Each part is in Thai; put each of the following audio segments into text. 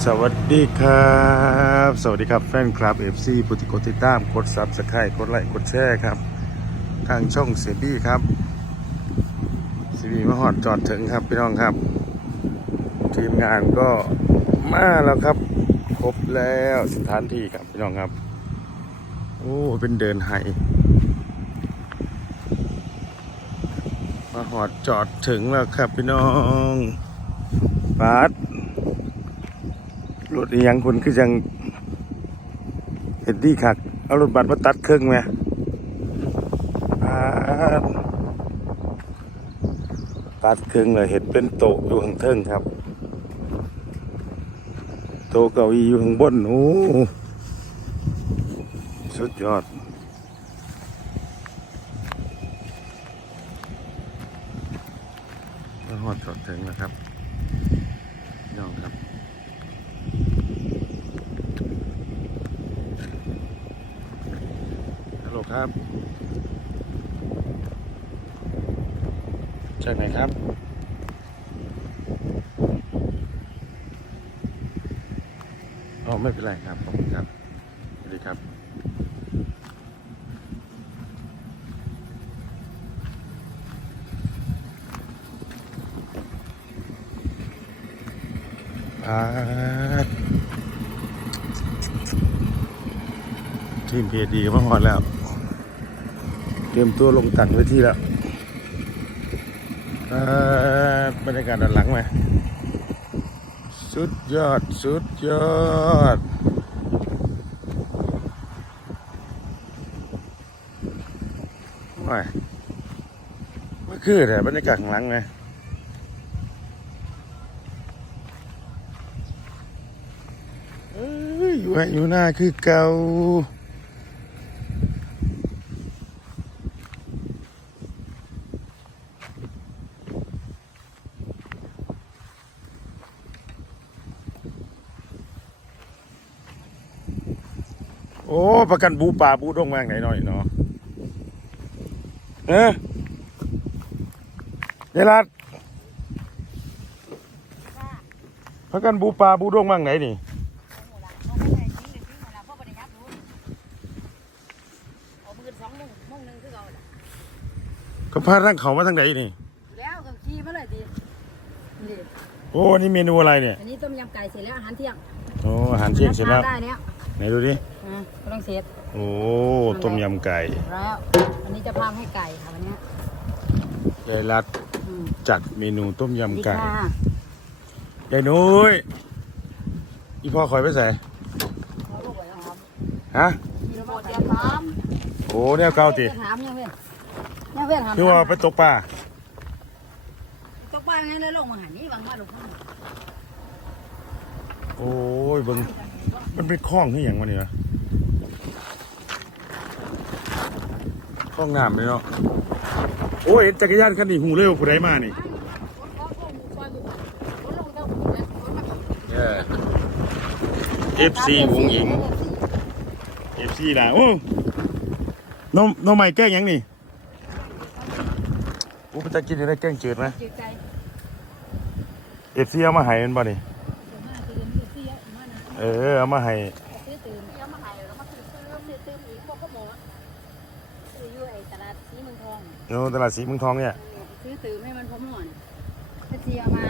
สวัสดีครับ สวัสดีครับแฟนคลับ FC ผู้ที่กติดตามกดซับสไครต์กดไลค์กดแชร์ครับ ทางช่องเซบี้ครับเซบี้มาหอดจอดถึงครับพี่น้องครับ ทีมงานก็มาแล้วครับ ครบแล้วสถานที่ครับพี่น้องครับ โอ้เป็นเดินไฮมาหอดจอดถึงแล้วครับพี่น้องบาส รถอีหยังคุณคือยังเห็นดีคักเอารถบัสมาตัดเครื่องไหมตัดเครื่องเลยเห็นเป็นโต๊ะอยู่ข้างเทิงครับ โต๊ะเก้าอี้อยู่ข้างบนโอ้สุดยอดหอดจอดถึงแล้วครับพี่น้องครับ ฮัลโหล ครับจากไหนครับ อ๋อ ไม่เป็นไรครับ ขอบคุณครับ สวัสดีครับอ่าทีมเพจดีมาหอแล้ว เตรียมตัวลงตัดไว้ที่แล้วบรรยากาศด้านหลังไหมสุดยอด สุดยอดว้ายมันคือแต่บรรยากาศข้างหลังไหมอยอยู่ให้อยู่หน้าคือเก่า โอ้ประกันบูป่าบูดงมากไหนหน่อยเนาะเอ๊ะยายรัดประกันบูป่าบูดงมากไหนนี่ก็พาทั้งเขามาทางไหนนี่ แล้วก็ขี่มาเลยดีนี่ โอ้อันนี่เมนูอะไรเนี่ยอันนี้ต้มยำไก่เสร็จแล้วอาหารเที่ยงโอ้อาหารเที่ยงเสร็จแล้วได้แล้วไหนดูดิอ่าก็ต้องเสร็จโอ้ต้มยำไก่แล้วอันนี้จะพามให้ไก่ค่ะวันเนี้ยยายรัดอืมจัดเมนูต้มดียำไก่ค่ะยายนุ้ยอีพ่อคอยไปใส่เราก็บอกแล้วครับฮะมีระบบเตรียมพร้อมโอ้เนี่ยเกาติถามยังเว้นยังเว้นถามคือว่าไปตกปลา ตกปลาไงแล้วลงมาหันนี่บางว่าลงมาโอ้ยเบิ่งมันเป็นคลองที่อย่างวะนี่นะคลองน้ำเลยเนาะโอ้ยเห็นจักรยานคันนี้หูเร็วผู้ใดมานี่เอฟซีวงหญิงเอฟซีล่ะโอ้น้องน้องใหม่แกล้งหยังนี่กูไปจะกินอยู่ในแกล้งจืดไหมจืดใจ เอฟซีเอามาให้มันบ่นี่ส่วนมากคือมีที่เยอะมากนะเออเอามาให้ซื้อตื่นเยอะมาหายแล้วมาซื้อซื้อซื้อตื่นอีกพวกก็หมดซื้ออยู่ไอ้ตลาดสีเมืองทองโอ้ตลาดสีเมืองทองเนี่ยซื้อตื่นให้มันพร้อมหน่อยถ้าเชียร์มา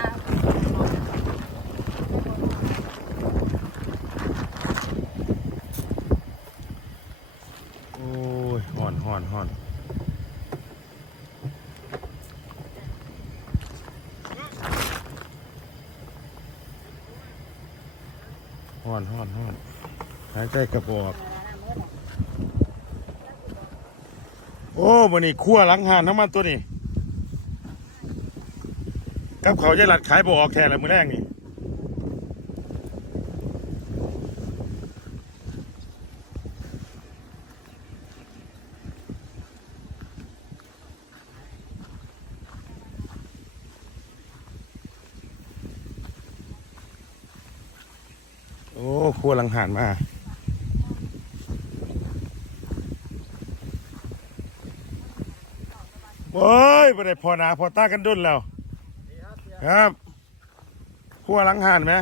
โอ้ยห่อนห่อนห่อนห่ อนห่อนห่อนหายใจกระบอก โอ้มันนี้คั่วหลังหานน้ำมันตัวนี้ กับเขาจะหลัดขายบออกแค่ละมือแรกนี่ โอ้คั่วหลังหานมาโอ้ยไม่ได้พอหนาพอตากันดุนแล้ว ครับขั้วหลังหานไหม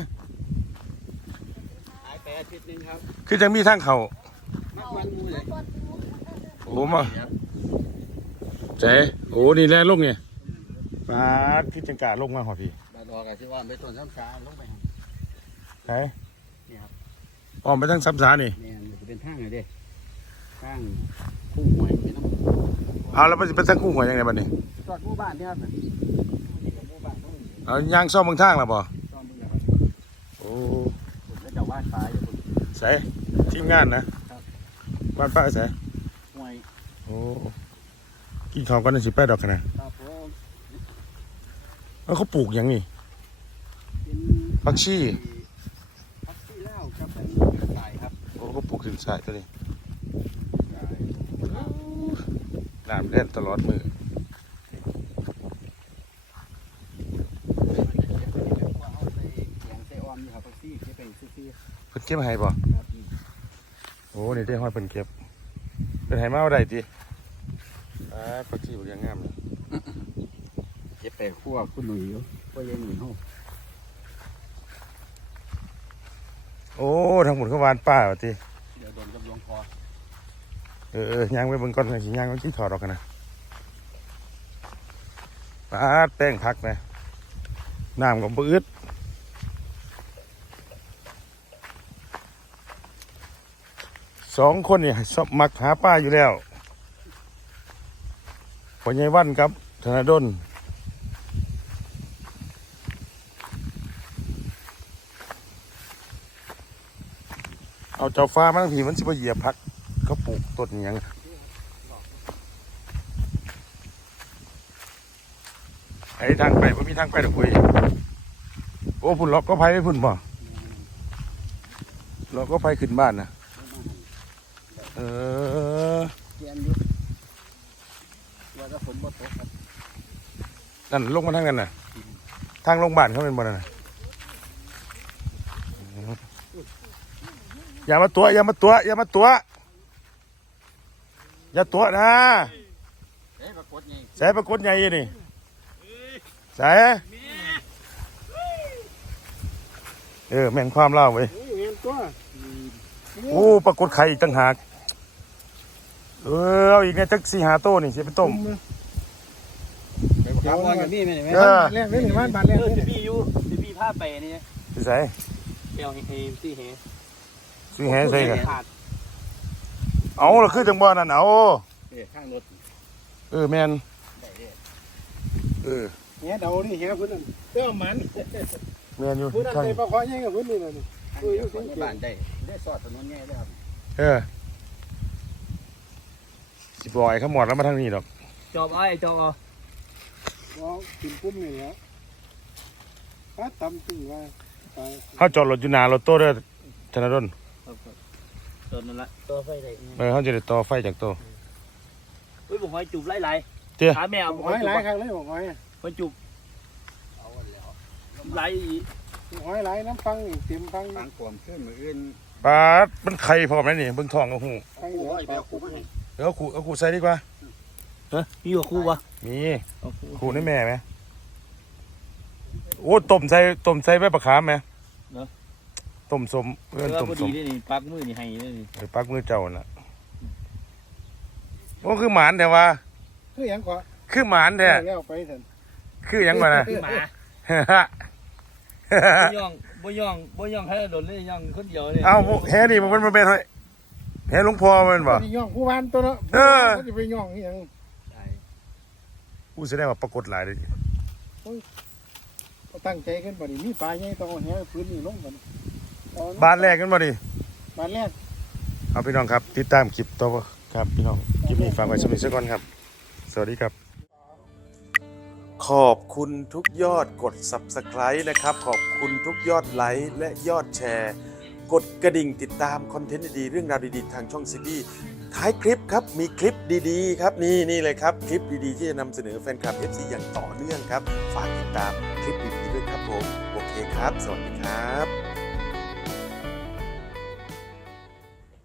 อาทิตย์หนึงครับคือจังมีทางเขามักวันมูเลยโอ้มาเจ๊โอ้นี่แล่ลงไงปาดคือจังกาลงมาหอพี่บาดออกกับที่ว่าไปต้นซ้ำซาลงไปไหน นี่ครับออมไปทางซับสานี่เนี่ยมันจะเป็นทางเลยเด้ทางคู่หวยเป็นน้ำเอาแล้วมันจะเป็นทางคู่หัวยังไงบัดนี้จอดหมู่บ้านเนี่ยครับน่ะนี่กับหมู่บ้านต้องเอายางซ่อมบางทางแล้วบ่ซ่อมมือครับโอ้ผมก็จะวาดปลายอยู่ผมใส่ทีมงานนะครับบ้านป้าใส่หวยโอ้กินข้าวกันในสิบแปดดอกขนาดครับผมแล้วเขาปลูกหยังนี่เป็นผักชี ผักชีลาวครับเป็นสายครับ โอ้เขาปลูกถึงสายตัวนี้สายน้ำเล่นตลอดมือเอาใส่แกงใส่ออมอยู่ครับผักชีเก็บไปซื้อเพิ่นเก็บให้บ่ๆครับนี่โอ้นี่ได้ห้อยเพิ่นเก็บเป็นให้มาเอาได้ติอ่าผักชีบ่ยังงามเลยเก็บไปคั่วคุณหนุ่ยอยู่คั่วเย็นหนุ่ยเฮาโอ้ทั้งหมดเขาหวานป้าว่าติเดี๋ย วงพอเออเออย่างไปเบิ่งก่อนสิย่างก็กินถอดออกกันนะปาดแป้งพักนะน้ำก็บ่อึดสองคนเนี่ชอบมักหาป้าอยู่แล้วพอใหญ่วันครับ ธนาดล เอาเจ้าฟ้ามาทั้งทีมันสิบเหยียบพักเขาปลูกต้นอิหยังไอ้ทางไปว่มีทางไปดอกคุยโอ้พุ่นล็อกก็ไผไปพุ่นบ่ล็อกก็ไผขึ้นบ้านนะเออนั่นลงมาทางนั้นน่ะ ทางลงบ้านเขาเป็นบ่นั่นน่ะ อย่ามาตัว อย่ามาตัว อย่ามาตัว อย่าตัวนะเอ๊ะปรากฏไงใส่ปรากฏใหญ่นี่ใส่เออแม่นความเล่าไว้ยโอ้ยเห็นตัวโอ้ปรากฏไข่อีกต่างหากเออเอาอีกเนี่ยจักสี่หาโต้นี่สิไปต้มไปถามว่าอย่างนี้ไหมเนี่ยเออแรกไม่ถึงบ้านบ้านแรกเออสิพี่อยู่สิพี่พาไปนี่สิใส่เกี่ยวให้สิเฮ สิแห่ใส่กันขาดเอาละคือจังบ่นั่นเอาเอ๊ะข้างรถเออแม่นได้เด้เออเนี้ยเดานี่เฮียพื้นนั่นเจ้ามันแม่นอยู่พื้นนั่นข้างใส่ปลาคอยังกับพื้นนี่เลยนี่ข้างเดียวคนบ้านได้ได้สอดถนนง่ายเลยครับเออสิบอยเขาหมดแล้วมาทางนี้ดอกจอบไอ้จอบว่ากินปุ้มนี่แล้วป้าตำตึงว่าไปเขาจอดรถอยู่หน้ารถโต้เด้อธนดลต้ นนั่นละตัวไฟได้เออเขาจะได้ต่อไฟจากโต้อุ้ยผมให้จุบไล่ไล่เตี้ยถามแม่เอาบผอกมหอให้ยจุหลายบครั้งเลยบอกหอยคนจุบไล่หอยหลายน้ำฟังนี่เต็มฟังฟังความขึ้นมืออื่นปลาดมันไข่พร้อมแล้วนี่เบิ่งท้องก็หูฟังโอ้เดี๋ยวยไปเอาคู่มาให้เดี๋ยวเอาขู่เอาขู่ใส่ดีกว่าฮะมีอยู่คู่ปะมีขู่ในแม่ไหมโอ้ต้มใส่ต้มใส่ใบประคามไหม ต้มสมเพื่อนเออต้มพอสดีมนี่นี่ปักมือนี่ให้นี่เออปักมือเจ้าน่ะโอ้คือหมานแต่ว่า คือหยังกว่าคือหมานแท้แล้วไปสันคือหยังวะนะคือหมาบ่ย่องบ่ย่องบ่ย่องให้โดนเลยย่องคนเดียวเลยเอาแฮนี่มันมันเป็นแฮหลวงพ่อมันบ่นี่ย่องผู้พันตัวเนาะเออเขาจะไปย่องนี่ยังอู้แสดงว่าปรากฏหลายเลยเขาตั้งใจขึ้นบ่นี่มีปลาใหญ่ต้องเอาแหพื้นนี่ลงกันเอ บ้านแรกกันบ่ดิบ้านแรกเอาพี่น้องครับ ติดตามคลิปต่อบ่ครับพี่น้องคลิปนี้ฝากไว้สมิธก่อนครับ สวัสดีครับ ขอบคุณทุกยอดกด Subscribe นะครับ ขอบคุณทุกยอดไลค์และยอดแชร์ กดกระดิ่งติดตามคอนเทนต์ดีๆเรื่องราวดีๆ ทางช่องซีบีท้ายคลิปครับมีคลิปดีๆ ครับนี่นี่เลยครับ คลิปดีๆ ที่จะนำเสนอแฟนคลับ FC อย่างต่อเนื่องครับ ฝากติดตามคลิปดีๆด้วยครับผมโอเคครับ สวัสดีครับ